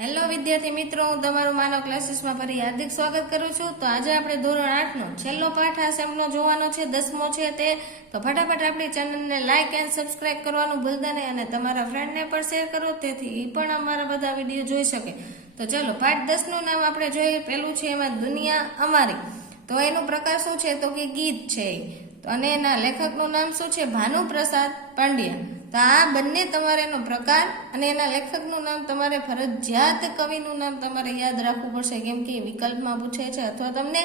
Hello વિદ્યાર્થી મિત્રો. હું તમારું માનવ ક્લાસીસમાં ફરી હાર્દિક સ્વાગત કરું છું. તો આજે આપણે ધોરણ આઠનો છેલ્લો પાઠ આ સેમનો જોવાનો છે, દસમો છે તે. તો ફટાફટ આપણી ચેનલને લાઇક એન્ડ સબસ્ક્રાઇબ કરવાનું ભૂલતા નહીં અને તમારા ફ્રેન્ડને પણ શેર કરો, તેથી એ પણ અમારા બધા વીડિયો જોઈ શકે. તો ચલો, પાઠ દસનું નામ આપણે જોઈએ. પહેલું છે એમાં દુનિયા અમારી. તો એનું પ્રકાર શું છે? તો કે ગીત છે અને એના લેખકનું નામ શું છે? ભાનુપ્રસાદ પાંડ્યા. તો આ બંને તમારે એનો પ્રકાર અને એના લેખકનું નામ તમારે ફરજિયાત કવિનું નામ તમારે યાદ રાખવું પડશે. કેમ કે વિકલ્પમાં પૂછે છે અથવા તમને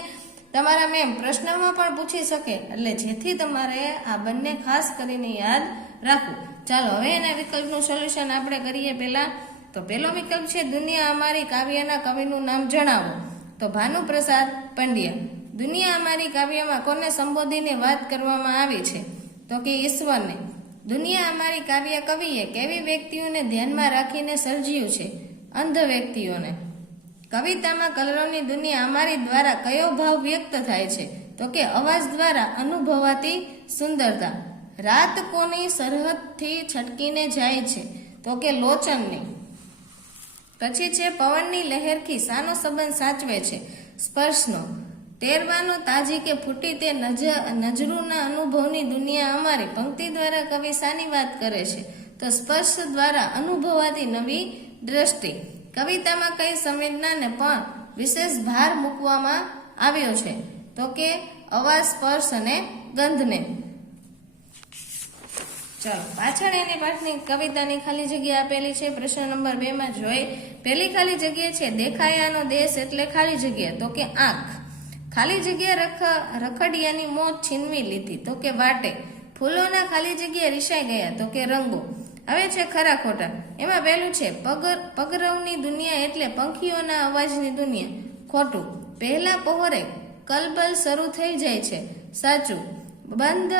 તમારા મેમ પ્રશ્નમાં પણ પૂછી શકે. એટલે જેથી તમારે આ બંને ખાસ કરીને યાદ રાખવું. ચાલો, હવે એના વિકલ્પનું સોલ્યુશન આપણે કરીએ પહેલાં. તો પહેલો વિકલ્પ છે, દુનિયા અમારી કાવ્યના કવિનું નામ જણાવો. તો ભાનુપ્રસાદ પંડ્યા, દુનિયા અમારી કાવ્યમાં કોને સંબોધીને વાત કરવામાં આવી છે? તો કે ઈશ્વરને. દુનિયા અમારી કાવ્ય કવિએ કેવી વ્યક્તિઓને ધ્યાનમાં રાખીને સર્જ્યું છે? અંધ વ્યક્તિઓને. કવિતામાં કલરોની દુનિયા અમારી દ્વારા કયો ભાવ વ્યક્ત થાય છે? તો કે અવાજ દ્વારા અનુભવાતી સુંદરતા. રાત કોની સરહદથી છટકીને જાય છે? તો કે લોચનની. પછી છે પવનની લહેરથી શાનો સંબંધ સાચવે છે. સ્પર્શનો. તેરવાનો તાજી કે ફૂટી તે નજ- નજરૂના અનુભવની દુનિયા અમારી પંક્તિ દ્વારા કવિ સાની વાત કરે છે. તો સ્પર્શ દ્વારા અનુભવાતી નવી દ્રષ્ટિ. કવિતામાં કઈ સંવેદનાને પણ વિશેષ ભાર મૂકવામાં આવ્યો છે. તો કે અવાજ, સ્પર્શ અને ગંધને. ચાલો, પાછળ એની પાઠની કવિતાની ખાલી જગ્યા આપેલી છે. પ્રશ્ન નંબર બે માં જોઈ. પહેલી ખાલી જગ્યા છે દેખાયાનો દેશ એટલે ખાલી જગ્યા. તો કે આંખ. ખાલી જગ્યા રખ, રખડિયાની મોત છીનવી લીધી. તો કે વાટે. ફૂલોના ખાલી જગ્યા રિસાઈ ગયા. તો કે રંગો. હવે છે ખરા ખોટા. એમાં પહેલું છે પગ પગરવની દુનિયા એટલે પંખીઓના અવાજની દુનિયા. ખોટું. પહેલા પહોરે કલબલ શરૂ થઈ જાય છે. સાચું. બંધ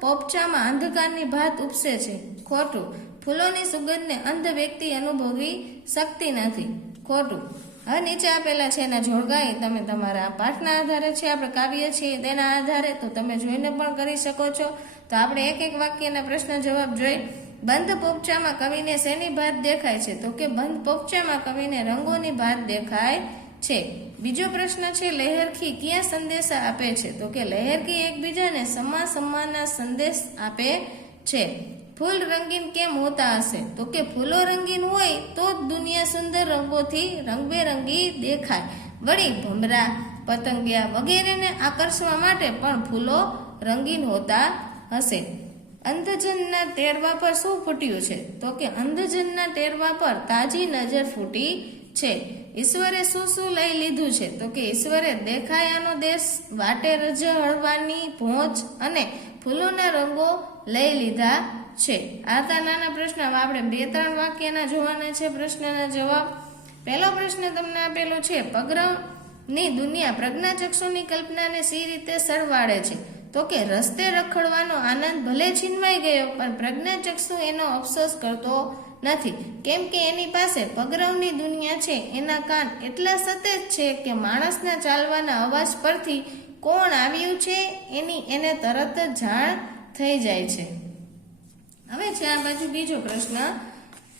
પોપચામાં અંધકારની ભાત ઉપસે છે. ખોટું. ફૂલોની સુગંધને અંધ વ્યક્તિ અનુભવી શકતી નથી. ખોટું. હવે નીચે આપેલા છે એના જોડકા એ તમે તમારા પાઠના આધારે છે, આપણે કાવ્ય છીએ તેના આધારે, તો તમે જોઈને પણ કરી શકો છો. તો આપણે એક એક વાક્યના પ્રશ્ન જવાબ જોઈ. બંધ પોપચામાં કવિને શેની ભાત દેખાય છે? તો કે બંધ પોપચામાં કવિને રંગોની ભાત દેખાય છે. બીજો પ્રશ્ન છે, લહેરખી ક્યાં સંદેશા આપે છે? તો કે લહેરખી એકબીજાને સમા સમ્માનના સંદેશ આપે છે. ફૂલ રંગીન કેમ હોતા હશે? તો કે ફૂલો રંગીન હોય તો જ દુનિયા સુંદર રંગોથી રંગબેરંગી દેખાય. વળી ભમરા, પતંગિયા વગેરેને આકર્ષવા માટે પણ ફૂલો રંગીન હોતા હશે. અંધજનના ટેરવા પર શું ફૂટ્યું છે? તો કે અંધજનના ટેરવા પર તાજી નજર ફૂટી છે. ઈશ્વરે શું શું લઈ લીધું છે? તો કે ઈશ્વરે દેખાયાનો દેશ, વાટે રજા હળવાની પહોંચ અને ફૂલોના રંગો લઈ લીધા છે. આ હતા નાના પ્રશ્ન. આપણે બે ત્રણ વાક્યના જોવાના છે, પ્રશ્નના જવાબ. પહેલો પ્રશ્ન તમને આપેલો છે, પગરવની દુનિયા પ્રજ્ઞાચક્ષુની કલ્પનાને સી રીતે સરવાળે છે? તો કે રસ્તે રખડવાનો આનંદ ભલે છીનવાઈ ગયો, પણ પ્રજ્ઞાચક્ષુ એનો અફસોસ કરતો નથી. કેમ કે એની પાસે પગરવની દુનિયા છે. એના કાન એટલા સતેજ છે કે માણસના ચાલવાના અવાજ પરથી કોણ આવ્યું છે એની એને તરત જ જાણ થઈ જાય છે. હવે છે આ બાજુ બીજો પ્રશ્ન.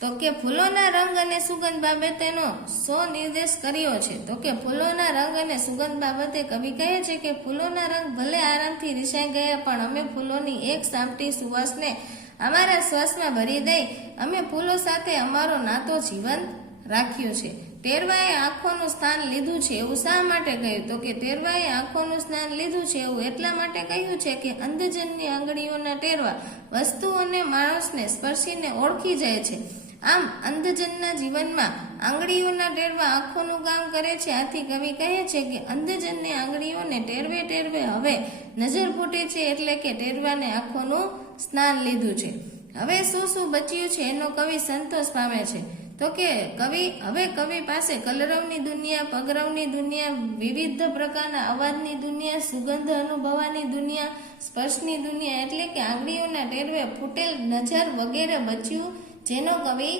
તો કે ફૂલોના રંગ અને સુગંધ બાબતેનો સો નિર્દેશ કર્યો છે. તો કે ફૂલોના રંગ અને સુગંધ બાબતે કવિ કહે છે કે ફૂલોના રંગ ભલે આરામથી રિસાઈ ગયા પણ અમે ફૂલોની એક સામટી સુવાસને અમારા શ્વાસમાં ભરી દઈ અમે ફૂલો સાથે અમારો નાતો જીવંત રાખ્યો છે. ટેરવાએ આંખોનું સ્થાન લીધું છે એવું શા માટે કહ્યું? તો કે ટેરવાએ આંખોનું સ્થાન લીધું છે એવું એટલા માટે કહ્યું છે કે અંધજનની આંગળીઓના ટેરવા વસ્તુઓને માણસને સ્પર્શીને ઓળખી જાય છે. આમ અંધજનના જીવનમાં આંગળીઓના ટેરવા આંખોનું કામ કરે છે. આથી કવિ કહે છે કે અંધજનની આંગળીઓને ટેરવે ટેરવે હવે નજર ફૂટે છે એટલે કે ટેરવાને આંખોનું સ્નાન લીધું છે. હવે શું શું બચ્યું છે એનો કવિ સંતોષ પામે છે. તો કે કવિ, હવે કવિ પાસે કલરવની દુનિયા, પગરવની દુનિયા, વિવિધ પ્રકારના અવાજની દુનિયા, સુગંધ અનુભવવાની દુનિયા, સ્પર્શની દુનિયા એટલે કે આંગળીઓના ટેરવે ફૂટેલ નજર વગેરે બચ્યું જેનો કવિ,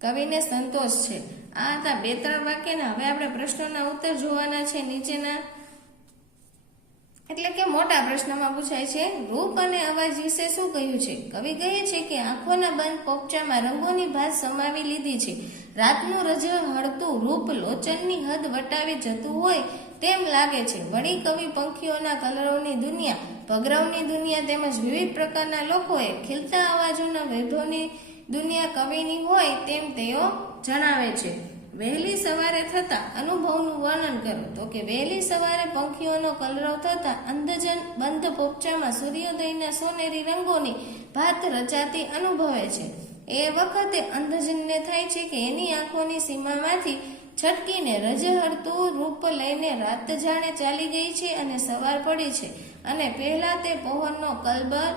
કવિને સંતોષ છે. આ હતા બે ત્રણ વાક્યના. હવે આપણે પ્રશ્નોના ઉત્તર જોવાના છે નીચેના. એટલે કે મોટા પ્રશ્નમાં પૂછાય છે, રૂપ અને અવાજ વિશે શું કહ્યું છે? કવિ કહે છે કે, આંખોના બંધ પોપચામાં રંગોની ભાત સમાવી લીધી છે. રાતનું રજ હળતું રૂપ લોચનની હદ વટાવી જતું હોય તેમ લાગે છે. વળી કવિ પંખીઓના કલરોની દુનિયા, પગરવની દુનિયા તેમજ વિવિધ પ્રકારના લોકોએ ખીલતા અવાજોના વૈભવની દુનિયા કવિની હોય તેમ તેઓ જણાવે છે. વહેલી સવારે થતા અનુભવનું વર્ણન કરો. તો કે વહેલી સવારે પંખીઓનો કલરવ થતા અંધજન બંધ પોપચામાં સૂર્યોદયના સોનેરી રંગોની ભાત રચાતી અનુભવે છે. એ વખતે અંધજનને થાય છે કે એની આંખોની સીમામાંથી છટકીને રજહરતું રૂપ લઈને રાત જાણે ચાલી ગઈ છે અને સવાર પડી છે અને પહેલા તે પવનનો કલબર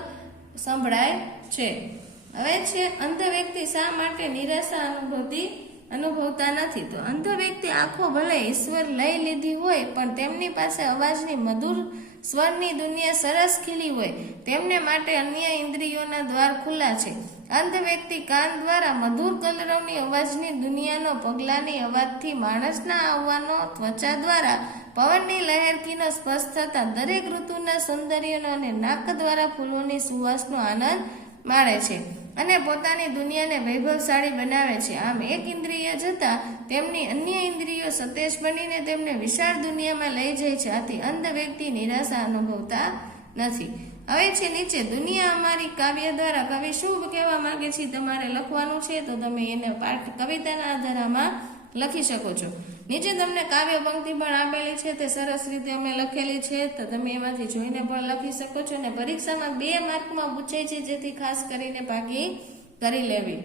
સંભળાય છે. હવે છે અંધ વ્યક્તિ શા માટે નિરાશા અનુભવતી? અનુભવતા નથી. તો અંધ વ્યક્તિ આંખો ભલે ઈશ્વર લઈ લીધી હોય, પણ તેમની પાસે અવાજની મધુર સ્વરની દુનિયા સરસ ખીલી હોય. તેમને માટે અન્ય ઇન્દ્રિયોના દ્વાર ખુલ્લા છે. અંધ વ્યક્તિ કાન દ્વારા મધુર કલરવની અવાજની દુનિયાનો પગલાની અવાજથી માણસના આવવાનો ત્વચા દ્વારા, પવનની લહેરકીનો સ્પર્શ થતા દરેક ઋતુના સૌંદર્યનો અને નાક દ્વારા ફૂલોની સુવાસનો આનંદ માણે છે. અને પોતાની દુનિયાને વૈભવશાળી બનાવે છે. આમ એક ઇન્દ્રિય જતા તેમની અન્ય ઇન્દ્રિયો સતેજ બનીને તેમને વિશાળ દુનિયામાં લઈ જાય છે. આથી અંધ વ્યક્તિ નિરાશા અનુભવતા નથી. હવે છે નીચે, દુનિયા અમારી કાવ્ય દ્વારા કવિ શું કહેવા માંગે છે. તમારે લખવાનું છે તો તમે એને પાઠ કવિતાના આધારમાં લખી શકો છો. નીચે તમને કાવ્ય પંક્તિ પણ આપેલી છે, તે સરસ રીતે અમે લખેલી છે, તો તમે એમાંથી જોઈને પણ લખી શકો છો અને પરીક્ષામાં બે માર્કમાં પૂછાય છે, જેથી ખાસ કરીને ભાગી કરી લેવી.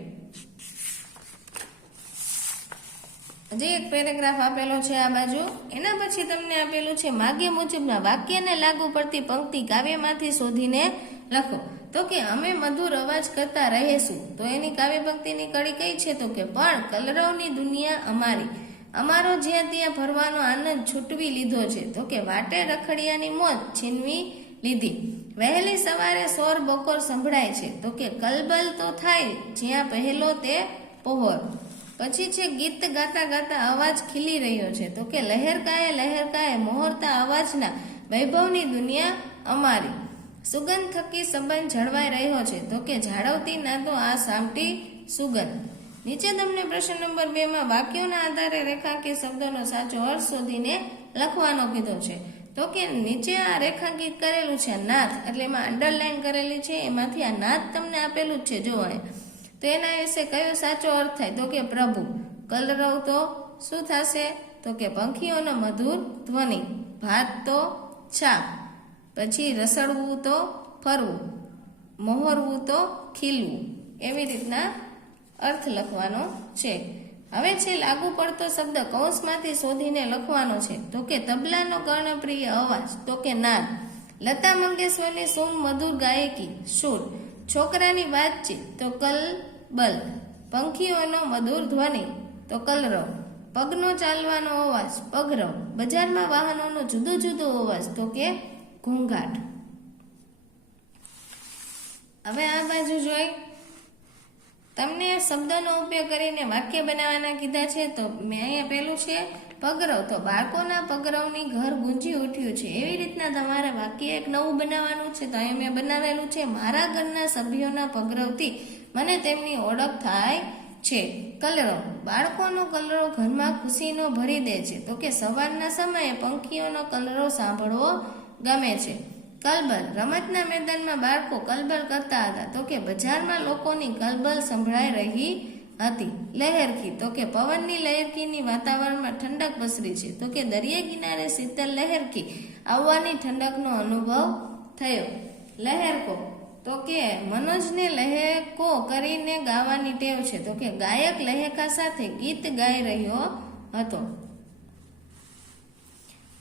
હજી એક પેરેગ્રાફ આપેલો છે આ બાજુ. એના પછી તમને આપેલું છે, માગ્ય મુજબના વાક્યને લાગુ પડતી પંક્તિ કાવ્યમાંથી શોધીને લખો. તો કે, અમે મધુર અવાજ કરતા રહેશું. તો એની કાવ્ય પંક્તિની કડી કઈ છે? તો કે, પણ કલરવની દુનિયા અમારી. અમારો જ્યાં ત્યાં ફરવાનો આનંદ છૂટવી લીધો છે, તો કે વાટે રખડિયાની મોત છીનવી લીધી. વહેલી સવારે સોર બકોર સંભળાય છે, તો કે કલબલ તો થાય, જ્યાં પહેલો તે પહોર. પછી છે ગીત ગાતા ગાતા અવાજ ખીલી રહ્યો છે, તો કે લહેરકાએ લહેરકાએ મોહરતા અવાજના વૈભવની દુનિયા અમારી. સુગંધ થકી સંબંધ જળવાઈ રહ્યો છે, તો કે જાળવતી ના તો આ સામટી સુગંધ. નીચે તમને પ્રશ્ન નંબર બે માં વાક્યોના આધારે રેખાંકિત શબ્દોનો સાચો અર્થ શોધીને લખવાનો કીધો છે. તો કે નીચે આ રેખાંકિત કરેલું છે નાથ, એટલે એમાં અંડરલાઈન કરેલી છે, એમાંથી આ નાથ તમને આપેલું જ છે જો તો એના વિશે કયો સાચો અર્થ થાય? તો કે પ્રભુ. કલરવ તો શું થશે? તો કે પંખીઓનો મધુર ધ્વનિ. ભાત તો છા. પછી રસડવું તો ફરવું. મોહરવું તો ખીલવું. એવી રીતના અર્થ લખવાનો છે. હવે છે, લાગુ પડતો શબ્દ કૌંસમાંથી શોધીને લખવાનો છે. તો કે તબલાનો કર્ણપ્રિય અવાજ, તો કે નાદ. લતા મંગેશકરની સોમ મધુર ગાયકી, સુર. છોકરાની વાતચીત, તો કલબલ પંખીઓનો મધુર ધ્વનિ, તો કલરવ પગનો ચાલવાનો અવાજ પગરવ બજારમાં વાહનોનો જુદો જુદો અવાજ, તો કે ઘોંઘાટ. હવે આ બાજુ જોઈ. તમને શબ્દનો ઉપયોગ કરીને વાક્ય બનાવવાના કીધા છે, તો મેં અહીંયા પહેલું છે, પગરવ. તો બાળકોના પગરવની ઘર ગુંજી ઉઠ્યું છે. એવી રીતના તમારે વાક્ય એક નવું બનાવવાનું છે, તો અહીંયા મેં બનાવેલું છે, મારા ઘરના સભ્યોના પગરવથી મને તેમની ઓળખ થાય છે. કલરવ બાળકોનો કલરવ ઘરમાં ખુશીનો ભરી દે છે. તો કે સવારના સમયે પંખીઓનો કલરવ સાંભળવો ગમે છે. કલબલ. રમતના મેદાનમાં બાળકો કલબલ કરતા હતા. તો કે બજારમાં લોકોની કલબલ સંભળાઈ રહી હતી. લહેરખી તો કે પવનની લહેરખીની વાતાવરણમાં ઠંડક પસરી છે. તો કે દરિયા કિનારે શીતલ લહેરખી આવવાની ઠંડકનો અનુભવ થયો. લહેરકો. તો કે મનોજને લહેકો કરીને ગાવાની ટેવ છે. તો કે ગાયક લહેકા સાથે ગીત ગાઈ રહ્યો હતો.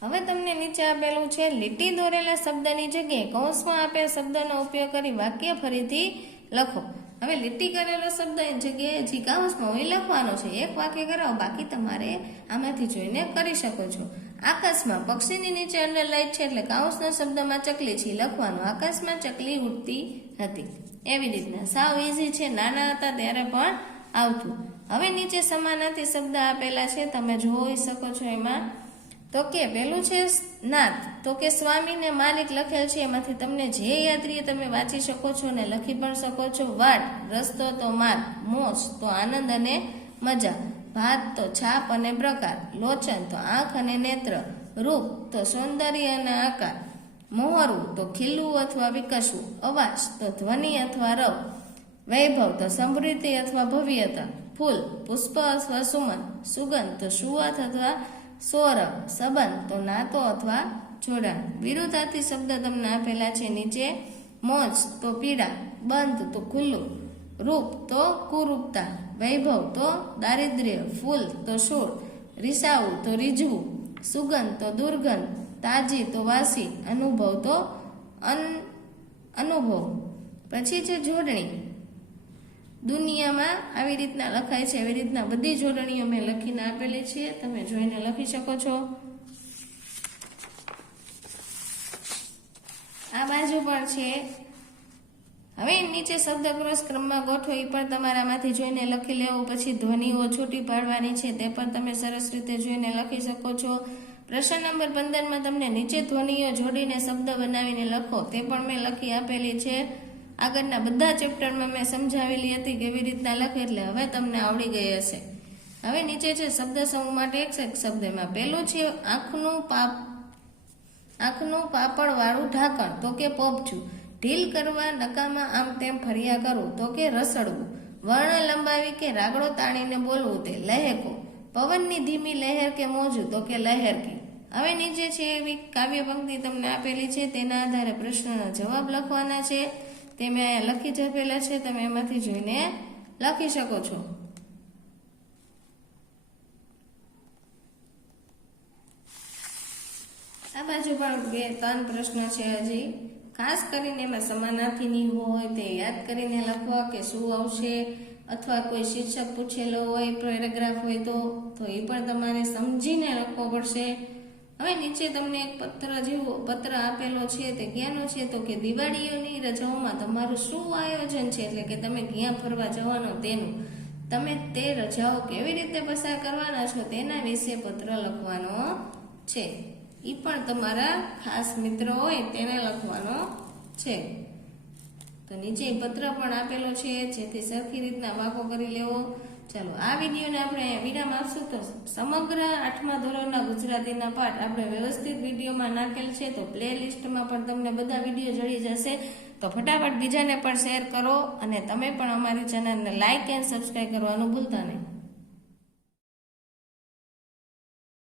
હવે તમને નીચે આપેલું છે, લીટી દોરેલા શબ્દની જગ્યાએ કૌંસમાં આપેલ શબ્દનો ઉપયોગ કરી વાક્ય ફરીથી લખો. હવે લીટી કરેલો શબ્દ જગ્યાએ જે કૌંસમાં હોય લખવાનો છે. એક વાક્ય કરાવો, બાકી તમારે આમાંથી જોઈને કરી શકો છો. આકાશમાં પક્ષીની નીચે અંડરલાઇટ છે એટલે કૌંસના શબ્દમાં ચકલી છે. લખવાનું, આકાશમાં ચકલી ઉડતી હતી. એવી રીતના. સાવ ઇઝી છે, નાના હતા ત્યારે પણ આવતું. હવે નીચે સમાનાર્થી શબ્દ આપેલા છે, તમે જોઈ શકો છો એમાં. તો કે પહેલું છે નાથ તો કે સ્વામીને માલિક લખેલ છે, એમાંથી તમને જે યાદ તમે વાંચી શકો છો અને લખી પણ શકો છો. વાટ, રસ્તો તો માર્ગ મોજ તો આનંદ અને મજા. ભાત તો છાપ અને પ્રકાર, લોચન તો આંખ અને નેત્ર. રૂપ તો સૌંદર્ય અને આકાર. મોહરવું તો ખીલવું અથવા વિકસવું. અવાજ તો ધ્વનિ અથવા રવ. વૈભવ તો સમૃદ્ધિ અથવા ભવ્યતા. ફૂલ, પુષ્પ અથવા સુમન. સુગંધ તો સુવાત અથવા સૌરભ સંબંધ તો નાતો અથવા જોડાણ. વિરુદ્ધાર્થી શબ્દ તમને આપેલા છે નીચે. મોજ તો પીડા, બંધ તો ખુલ્લું. રૂપ તો કુરૂપતા. વૈભવ તો દારિદ્ર્ય, ફૂલ તો શોળ રીસાવું તો રીઝવું. સુગંધ તો દુર્ગંધ. તાજી તો વાસી. અનુભવ તો અન, અનુભવ. પછી છે જોડણી. દુનિયામાં આવી રીતના લખાય છે એવી રીતના બધી જોડણીઓ મેં લખીને આપેલી છે. તમે જોઈને લખી શકો છો. આ બાજુ પણ છે. હવે નીચે શબ્દ ક્રોસ ક્રમમાં ગોઠવો એ પણ તમારામાંથી જોઈને લખી લેવો, પછી ધ્વનિઓ છૂટી પાડવાની છે, તે પણ તમે સરસ રીતે જોઈને લખી શકો છો. પ્રશ્ન નંબર પંદરમાં તમને નીચે ધ્વનિઓ જોડીને શબ્દ બનાવીને લખો, તે પણ મેં લખી આપેલી છે. આગળના બધા ચેપ્ટરમાં મેં સમજાવેલી હતી કેવી રીતના લખે એટલે હવે તમને આવડી ગઈ હશે. હવે નીચે છે શબ્દ સમૂહ માટે એક એક શબ્દમાં પહેલું છે આંખનું પાપ આંખનું પાપડ વાળું ઢાંકણ. તો કે પોપચું ઢીલ કરવા નકામાં આમ તેમ ફર્યા કરવું તો કે રસડવું. વર્ણ લંબાવી કે રાગડો તાણીને બોલવું તે લહેકો. પવનની ધીમી લહેર કે મોજું. તો કે લહેરકી હવે નીચે છે એવી કાવ્ય પંક્તિ તમને આપેલી છે. તેના આધારે પ્રશ્નનો જવાબ લખવાના છે. તે મેં લખી જ આપેલા છે તમે એમાંથી જોઈને લખી શકો છો. આ બાજુ પણ બે, ત્રણ પ્રશ્ન છે હજી. ખાસ કરીને એમાં સમાનાર્થીની હોય તે યાદ કરીને લખવા કે શું આવશે? અથવા કોઈ શીર્ષક પૂછેલો હોય પેરેગ્રાફ હોય તો તો એ પણ તમારે સમજીને લખવો પડશે. હવે નીચે તમને એક પત્ર જેવો પત્ર આપેલો છે, તે ક્યાંનો છે? તો કે દિવાળીઓની રજાઓમાં તમારું શું આયોજન છે? એટલે કે તમે ક્યાં ફરવા જવાનો તેનું? તમે તે રજાઓ કેવી રીતે પસાર કરવાના છો? તેના વિશે પત્ર લખવાનો છે. એ પણ તમારા ખાસ મિત્ર હોય તેને લખવાનો છે. તો નીચે પત્ર પણ આપેલો છે, જેથી સરખી રીતના વાકો કરી લેવો. ચાલો, આ વિડીયોને આપણે વિરામ આપશું તો સમગ્ર આઠમા ધોરણના ગુજરાતીના પાઠ આપણે વ્યવસ્થિત વિડીયોમાં નાખેલ છે, તો પ્લે લિસ્ટમાં પણ તમને બધા વીડિયો જડી જશે. તો ફટાફટ બીજાને પણ શેર કરો અને તમે પણ અમારી ચેનલને લાઇક એન્ડ સબસ્ક્રાઈબ કરવાનું ભૂલતા નહીં.